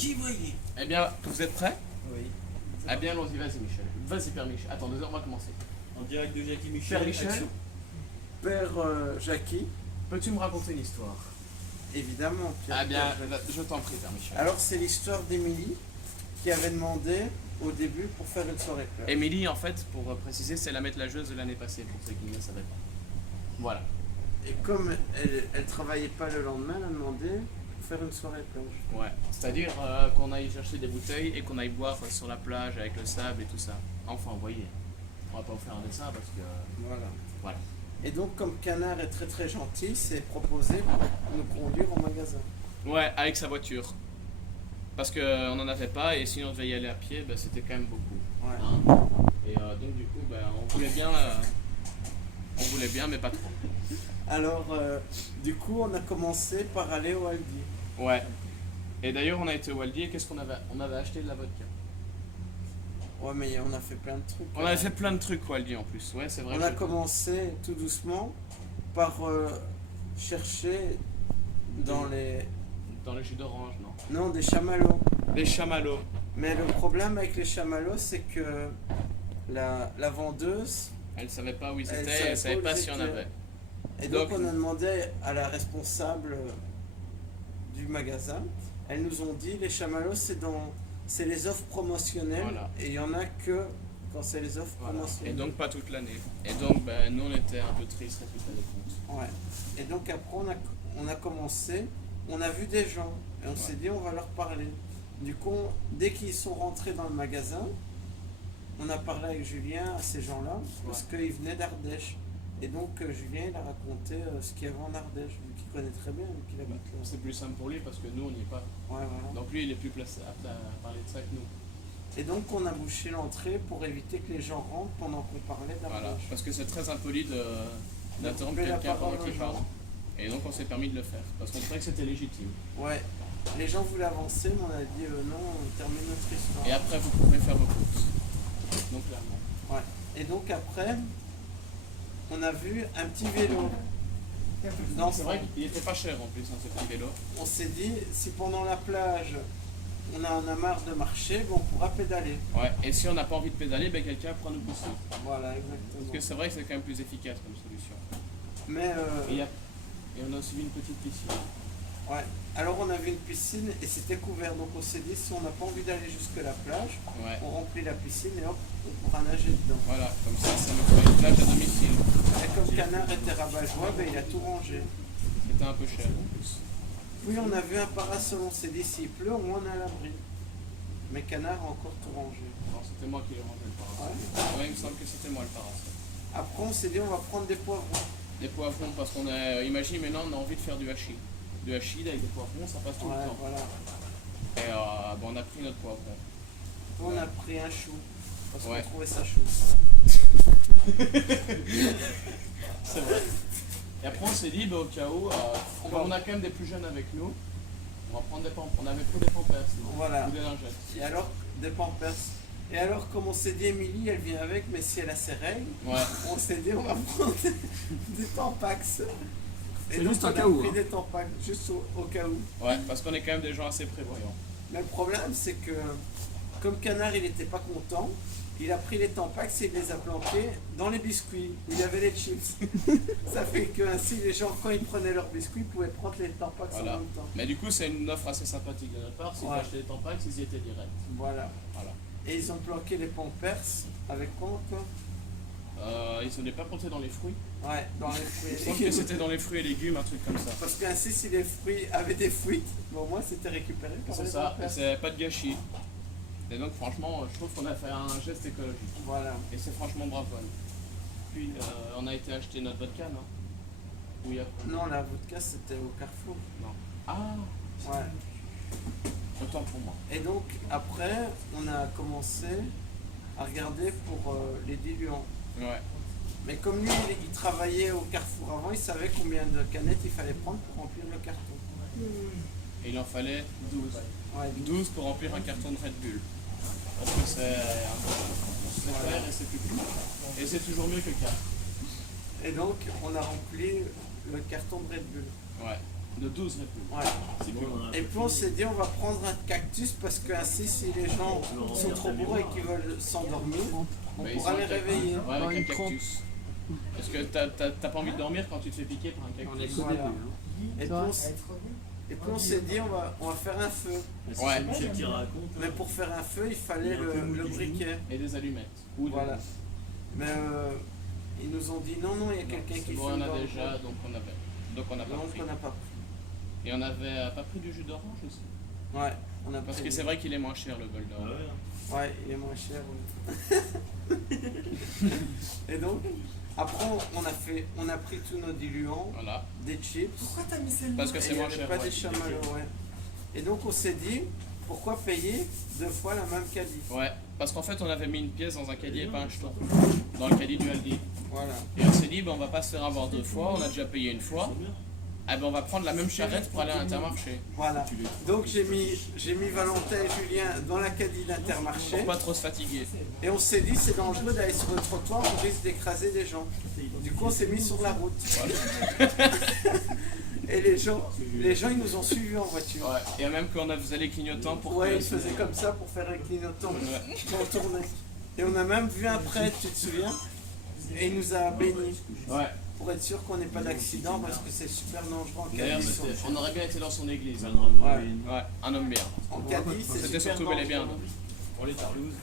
qui voyez. Eh bien, vous êtes prêts? Oui. Eh bien, allons-y, vas-y Michel. Vas-y Père Michel. Attends, 2 heures, on va commencer. En direct de Jackie Michel. Père Michel, action. Père Jackie, peux-tu me raconter une histoire? évidemment. Ah bien, Père Jackie. je t'en prie Père Michel. Alors c'est l'histoire d'Émilie qui avait demandé au début pour faire une soirée plage. Émilie, en fait, pour préciser, c'est la maître-nageuse de l'année passée, pour ceux qui ne le savaient pas. Voilà. Et comme elle travaillait pas le lendemain, elle a demandé pour faire une soirée plage. Ouais. C'est-à-dire qu'on aille chercher des bouteilles et qu'on aille boire sur la plage avec le sable et tout ça. Enfin, vous voyez. On va pas vous faire un dessin parce que... Voilà. Voilà. Et donc comme Canard est très très gentil, c'est proposé pour nous conduire au magasin. Ouais, avec sa voiture. Parce qu'on n'en avait pas et si on devait y aller à pied, ben, c'était quand même beaucoup. Ouais. Hein. Et donc du coup, ben, on voulait bien, mais pas trop. Alors du coup on a commencé par aller au Aldi. Ouais. Et d'ailleurs, on a été au Aldi et qu'est-ce qu'on avait? On avait acheté de la vodka. Ouais mais on a fait plein de trucs. On avait fait plein de trucs au Aldi en plus. Ouais, c'est vrai. On a commencé tout doucement par chercher dans les... Dans le jus d'orange, non? Non, des chamallows. Des chamallows. Mais le problème avec les chamallows, c'est que la vendeuse... Elle savait pas où ils Elle étaient, savait elle savait pas où pas ils s'il y en étaient. avait. Et donc Donc- on a demandé à la responsable du magasin. Elles nous ont dit, les chamallows, c'est les offres promotionnelles. Voilà. Et il y en a que quand c'est les offres Voilà. Et promotionnelles. donc pas toute l'année. Et donc ben, nous on était un peu tristes résultat des comptes. Ouais. Et donc après, on a commencé, on a vu des gens, et on s'est dit, on va leur parler. Du coup, dès qu'ils sont rentrés dans le magasin, on a parlé avec Julien à ces gens-là, parce qu'ils venaient d'Ardèche. Et donc, Julien, il a raconté ce qu'il y avait en Ardèche, vu qu'il connaît très bien, vu qu'il habite là. C'est plus simple pour lui parce que nous on n'y est pas. Ouais, voilà. Donc lui il est plus placé apte à parler de ça que nous. Et donc, on a bouché l'entrée pour éviter que les gens rentrent pendant qu'on parlait d'Ardèche. Voilà. Parce que c'est très impoli d'interrompre couper la quelqu'un parole pendant qu'il aux parle. gens. Et donc on s'est permis de le faire. Parce qu'on trouvait que c'était légitime. Ouais. Les gens voulaient avancer, mais on a dit non, on termine notre histoire. Et après vous pourrez faire vos courses. Donc clairement. Ouais. Et donc après, on a vu un petit vélo. Non, c'est vrai qu'il était pas cher en plus, hein, ce petit vélo. On s'est dit, si pendant la plage, on en a marre de marcher, bon, on pourra pédaler. Ouais, et si on n'a pas envie de pédaler, ben quelqu'un pourra nous pousser. Voilà, Parce exactement. que c'est vrai que c'est quand même plus efficace comme solution. Mais, Et on a aussi vu une petite piscine. ouais. Alors on a vu une piscine et c'était couvert. Donc on s'est dit, si on n'a pas envie d'aller jusque la plage, Ouais. on remplit la piscine et hop, on pourra nager dedans. Voilà, comme ça nous fera une plage à domicile. Et comme Canard était rabat-joie, ben, il a tout rangé. C'était un peu cher en plus. Puis on a vu un parasol, on s'est dit, s'il pleut, au moins on est à l'abri. Mais Canard a encore tout rangé. Non, c'était moi qui l'ai rangé le parasol. Ouais. Ouais, il me semble que c'était moi le parasol. Après on s'est dit, on va prendre des poivrons. Des poivrons, parce qu'on a, imagine maintenant on a envie de faire du hachis. Du hachis avec des poivrons, ça passe tout Ouais, le temps. voilà. Et bon, on a pris notre poivron. Puis on a pris un chou. Parce Ouais. qu'on trouvait ça chou. C'est vrai. Et après on s'est dit, bah, au cas où, comme on a quand même des plus jeunes avec nous, on va prendre des pampers. On avait pris des pampers, Voilà. ou des lingettes. Et alors, des pampers. Et alors, comme on s'est dit, Émilie, elle vient avec, mais si elle a ses règles, Ouais. on s'est dit, on va prendre des tampax. Et C'est donc, juste on au a cas où, pris hein. des tampax, juste au cas où. Ouais, parce qu'on est quand même des gens assez prévoyants. Mais le problème, c'est que, comme Canard, il n'était pas content, il a pris les tampax et il les a planqués dans les biscuits, où il y avait les chips. Ça fait que ainsi, les gens, quand ils prenaient leurs biscuits, pouvaient prendre les tampax en Voilà. même temps. Mais du coup, c'est une offre assez sympathique de notre part. Si Ouais. tu achetais des tampax, ils y étaient direct. Voilà. Voilà. Et ils ont planqué les pampers avec quoi encore? Ils se n'est pas compté dans les fruits. Ouais, dans les fruits. Il me semble que c'était dans les fruits et légumes, un truc comme ça. Parce qu'ainsi, si les fruits avaient des fruits, bon, moi, c'était récupéré par C'est les ça, et pampers. c'est pas de gâchis. Et donc, franchement, je trouve qu'on a fait un geste écologique. Voilà. Et c'est franchement bravo. Puis, on a été acheter notre vodka, non? Oui, après. Non, la vodka, c'était au Carrefour. Non. Ah, Ouais. autant pour moi. Et donc, après, on a commencé à regarder pour les diluants. Ouais. Mais comme lui, il travaillait au Carrefour avant, il savait combien de canettes il fallait prendre pour remplir le carton. Et il en fallait 12. Ouais, 12 pour remplir un carton de Red Bull. Parce que c'est vert et c'est plus petit. Et c'est toujours mieux que 4. Et donc, on a rempli le carton de Red Bull. Ouais. de 12 réponses. Ouais. C'est plus long. Et puis on s'est dit on va prendre un cactus parce que ainsi si les gens sont trop bourrés et qu'ils veulent s'endormir, on Mais pourra ils les sont- réveiller. Ouais, avec un Une trompe. cactus. Est-ce que t'as pas envie de dormir quand tu te fais piquer par un On est cactus? qu'au Voilà. début. Hein. Et puis on s'est dit on va faire un feu. C'est Ouais. Michel qui raconte. Mais pour faire un feu il fallait le briquet. Et des allumettes. Ou des- Voilà. Mais ils nous ont dit non, il y a quelqu'un C'est qui bon, fume on a dans le déjà, coin. donc on n'a pas Donc pris. on n'a pas pris. Et on avait pas pris du jus d'orange aussi. Ouais, on a Parce pris. que c'est vrai qu'il est moins cher le bol Ah d'orange. ouais. Ouais, il est moins cher. Ouais. Et donc, après on a pris tous nos diluants, Voilà. des chips. Pourquoi t'as mis celle-là? Parce que Et c'est il y moins avait cher. pas ouais. des chamallows, ouais. Et donc on s'est dit, pourquoi payer 2 fois la même caddie? Ouais, parce qu'en fait on avait mis une pièce dans un caddie et pas un jeton. Dans le caddie du Aldi. Voilà. Et on s'est dit, on va pas se faire avoir 2 fois, on a déjà payé une fois. Ah ben on va prendre la même charrette pour aller à l'Intermarché. Voilà. Donc j'ai mis Valentin et Julien dans la caddie d'Intermarché. Pour pas trop se fatiguer. Et on s'est dit, c'est dangereux d'aller sur le trottoir, on risque d'écraser des gens. Du coup, on s'est mis sur la route. Et les gens, ils nous ont suivis en voiture. Ouais. Et même quand on faisait les clignotants pour Ouais, que- ils faisaient comme ça pour faire un clignotant. Ouais. On tournait. Et on a même vu un prêtre, tu te souviens? Et il nous a bénis. Ouais. Pour être sûr qu'on n'ait pas d'accident parce que c'est super dangereux en D'ailleurs, Cadiz. on aurait bien été dans son église. hein. Ouais. Ouais, un homme bien. En Cadiz, c'est C'était super surtout bel et bien. dangereux. Pour les tarlouses.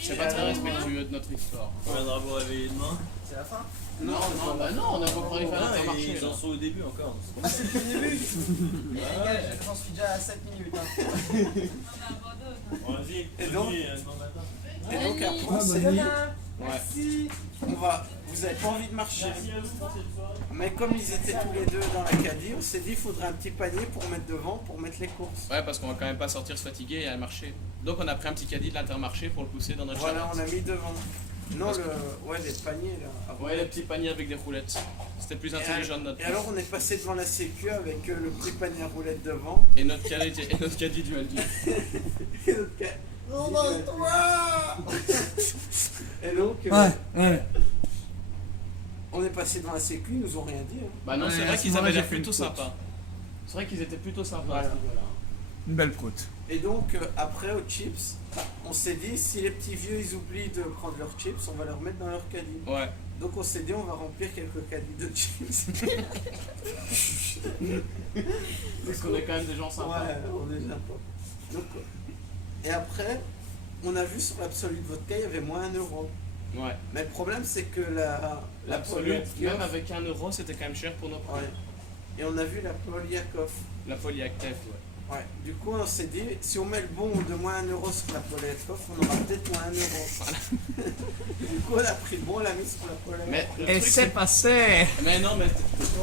C'est pas très respectueux de notre histoire. On viendra vous réveiller demain. C'est la fin? Non, Bah non, on a pas encore arrivé à Ah, l'Intermarché. ils en sont au début encore. Ah, c'est le début. Les gars, j'en suis déjà à 7 minutes. Hein. Bon, vas-y. Et donc- vas-y, demain matin. Et donc après, on Ah, s'est bah, dit, Merci. vous avez pas envie de marcher. Merci à vous pour cette soirée. Mais comme ils étaient tous les deux dans la caddie, on s'est dit, il faudrait un petit panier pour mettre devant, pour mettre les courses. Ouais, parce qu'on va quand même pas sortir se fatiguer et aller marcher. Donc on a pris un petit caddie de l'Intermarché pour le pousser dans notre Voilà, on charrette. a mis devant. Non, Parce les paniers là. Ouais, les petits paniers avec des roulettes. C'était plus intelligent de notre Et part. alors on est passé devant la sécu avec le petit panier à roulettes devant. Et notre caddie du Aldi. Et notre ca- On va toi. Et donc, Ouais. on est passé devant la sécu, ils nous ont rien dit. Hein. Bah non, Ouais, c'est à vrai ce qu'ils moment-là, avaient l'air j'ai fait une plutôt faute. sympas. C'est vrai qu'ils étaient plutôt sympas. Voilà. à ce niveau-là. Une belle proute. Et donc, après, aux chips, on s'est dit, si les petits vieux, ils oublient de prendre leurs chips, on va leur mettre dans leur caddie. Ouais. Donc, on s'est dit, on va remplir quelques caddies de chips. Parce qu'on est quand même des gens sympas. Ouais, on est sympa. Donc, et après, on a vu sur l'Absolu de Vodka, il y avait moins 1 euro. Ouais. Mais le problème, c'est que la L'absolu, Polyakov- même avec 1 euro, c'était quand même cher pour nos prix. Ouais. Et on a vu la Polyakov. La folie active, ouais. Ouais. Du coup, on s'est dit, si on met le bon de moins 1 euro sur la Polyakov, on aura peut-être moins 1 euro. Du coup, on a pris le bon, on l'a mis sur la Polyakov. Mais le Et truc, c'est passé. Mais non, mais.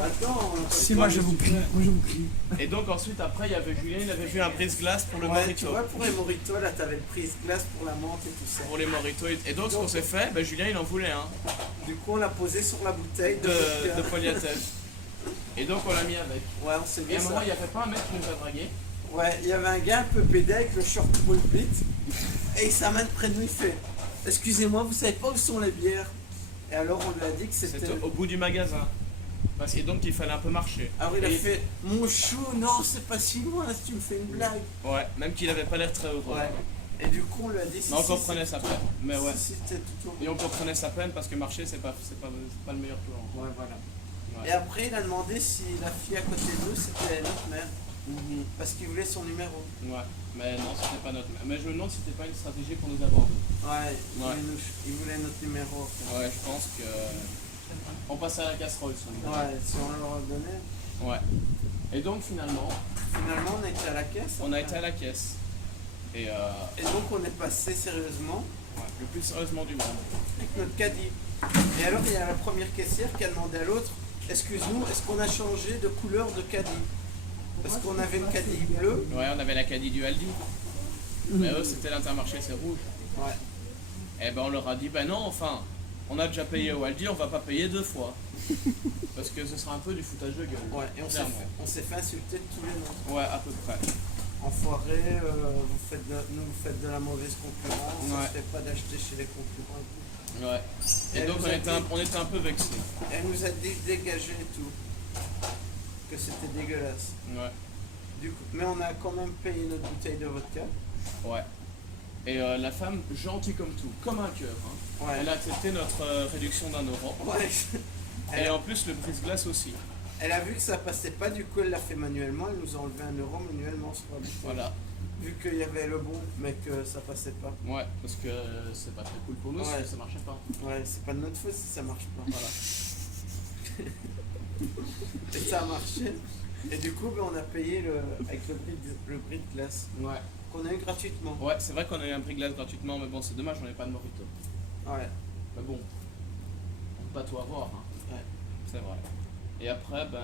Attends, Si moi je vous prie, moi je vous prie. Et donc ensuite, après, il y avait Julien, il avait vu un brise-glace pour le ouais, tu mojito. vois, pour les moritos, là, t'avais le prise-glace pour la menthe et tout ça. Pour les moritos. Et donc, ce qu'on s'est fait, ben, Julien, il en voulait un Du coup, on l'a posé sur la bouteille de, de vodka. Poliatel. Et donc, on l'a mis avec. Ouais, on s'est Et mis à un ça. moment, il n'y avait pas un mec qui nous a dragué. Ouais, il y avait un gars un peu pédé avec le short full bit et il s'amène près de nous, il fait excusez-moi, vous savez pas où sont les bières? Et alors on lui a dit que c'était. C'était au bout du magasin. Parce que donc, il fallait un peu marcher. Alors il a Et- fait mon chou, non, c'est pas si loin si tu me fais une blague. Ouais, même qu'il avait pas l'air très heureux. Ouais. Et du coup on lui a dit si. Mais on si, comprenait c'est- sa peine. Mais ouais. Si, c'était tout au Et on comprenait sa peine parce que marcher, c'est pas le meilleur plan. Ouais, voilà. Ouais. Et après il a demandé si la fille à côté de nous c'était notre mère. Parce qu'il voulait son numéro. Ouais, mais non, c'était pas notre. Mais je me demande si c'était pas une stratégie pour nous aborder. Ouais, Ouais. Il voulait notre numéro. Ouais, je pense que. On passe à la casserole, son numéro. Ouais, si on leur donnait. Ouais. Et donc finalement, Finalement on a été à la caisse. on a été à la caisse. Et Et donc on est passé sérieusement ouais, le plus sérieusement du monde. avec notre caddie. Et alors il y a la première caissière qui a demandé à l'autre, excuse-nous, est-ce qu'on a changé de couleur de caddie? Parce qu'on avait une caddie bleue. Ouais, on avait la caddie du Aldi. Mais eux, c'était l'Intermarché, c'est rouge. Ouais. Et ben on leur a dit, ben non, enfin, on a déjà payé au Aldi, on va pas payer 2 fois. Parce que ce sera un peu du foutage de gueule. Ouais, et Clairement. on s'est fait insulter de tous les noms. Ouais, à peu près. Enfoirés, vous faites de la mauvaise concurrence, Ouais. ça se fait pas d'acheter chez les concurrents et tout. Ouais. Et Elle donc nous on a était, dit- on était un peu vexés. Elle nous a dit de dégager et tout. que c'était dégueulasse. Ouais. Du coup, mais on a quand même payé notre bouteille de vodka. Ouais. Et la femme, gentille comme tout, comme un cœur. Hein. Ouais. Elle a accepté notre réduction d'1 euro. Ouais. Et en plus, le brise-glace aussi. Elle a vu que ça passait pas, du coup elle l'a fait manuellement, elle nous a enlevé 1 euro manuellement sur la bouteille. Voilà. Vu qu'il y avait le bon, mais que ça passait pas. Ouais, parce que c'est pas très cool pour nous Ouais. si ça marchait pas. Ouais, c'est pas de notre faute si ça marche pas. Voilà. Et ça a marché. Et du coup, ben, on a payé avec le bris de glace Ouais. qu'on a eu gratuitement. Ouais, c'est vrai qu'on a eu un brise-glace gratuitement, mais bon, c'est dommage, on n'avait pas de mojito. Ouais. Mais bon, on peut pas tout avoir. Hein. Ouais. C'est vrai. Et après, ben,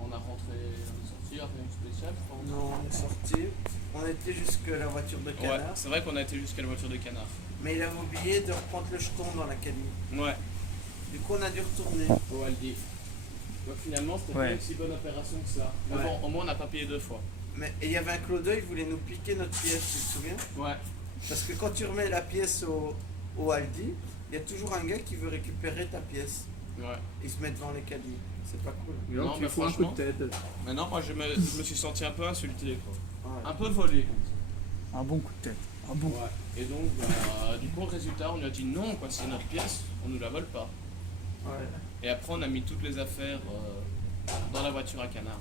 on a rentré, on est sorti, rien de spécial, je pense. Non, on est sorti. On a été jusqu'à la voiture de Ouais, canard. c'est vrai qu'on a été jusqu'à la voiture de canard. Mais il avait oublié de reprendre le jeton dans la cabine. Ouais, Du coup, on a dû retourner. au Aldi. Donc finalement, c'était Ouais. pas une si bonne opération que ça. Mais Ouais. bon, au moins, on n'a pas payé 2 fois. Et il y avait un clos d'œil, il voulait nous piquer notre pièce, tu te souviens? Ouais. Parce que quand tu remets la pièce au Aldi, il y a toujours un gars qui veut récupérer ta pièce. Ouais. Il se met devant les caddies. C'est pas cool. Et alors, Non, tu mais fous un coup franchement- de tête. Maintenant, moi, je me suis senti un peu insulté, quoi. Ouais. Un peu volé. Un bon coup de tête. Un bon. Ouais. Et donc, du coup, résultat, on lui a dit non, quoi, c'est notre pièce, on nous la vole pas. Ouais. Et après, on a mis toutes les affaires dans la voiture à canard.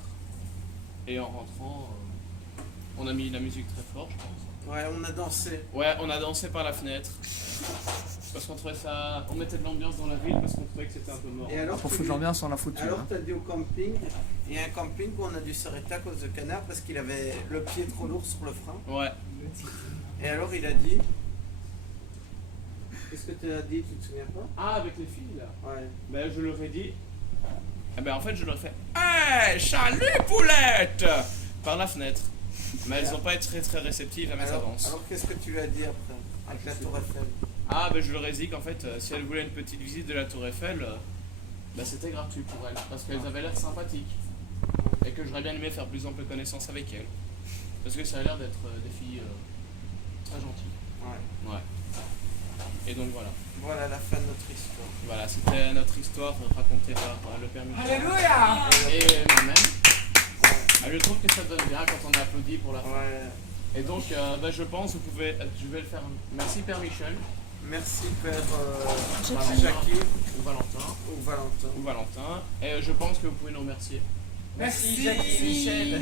Et en rentrant, on a mis la musique très fort, je pense. Ouais, on a dansé. Ouais, on a dansé par la fenêtre. Parce qu'on trouvait ça. On mettait de l'ambiance dans la ville parce qu'on trouvait que c'était un peu mort. Et alors, Pour tu foutre lui- l'ambiance, on l'a foutu. alors hein. t'as dit au camping, il y a un camping où on a dû s'arrêter à cause de canard parce qu'il avait le pied trop lourd sur le frein. Ouais. Et alors il a dit. Qu'est-ce que tu as dit, tu te souviens pas? Ah, avec les filles là. Ouais. Ben, je leur ai dit. Eh ben, en fait, je leur ai fait. Hey, salut poulette! Par la fenêtre. Mais elles ont pas été très très réceptives à mes avances. Alors qu'est-ce que tu lui as dit après? Avec la tour Eiffel. Ah, ben je leur ai dit qu'en fait, si elles voulaient une petite visite de la Tour Eiffel, ben c'était gratuit pour elles. Parce qu'elles avaient l'air sympathiques. Et que j'aurais bien aimé faire plus ample connaissance avec elles. Parce que ça a l'air d'être des filles très gentilles. Ouais. Ouais. Et donc voilà. Voilà la fin de notre histoire. Voilà, c'était notre histoire racontée par le père Michel. Alléluia! Et moi-même. Je trouve que ça donne bien quand on applaudit pour la fin. Ouais. Et donc, ben, je pense, vous pouvez, je vais le faire. Merci Père Michel, Merci Père Valentin. Jackie ou Valentin, ou Valentin. ou Valentin. Et je pense que vous pouvez nous remercier. Merci Jackie Michel.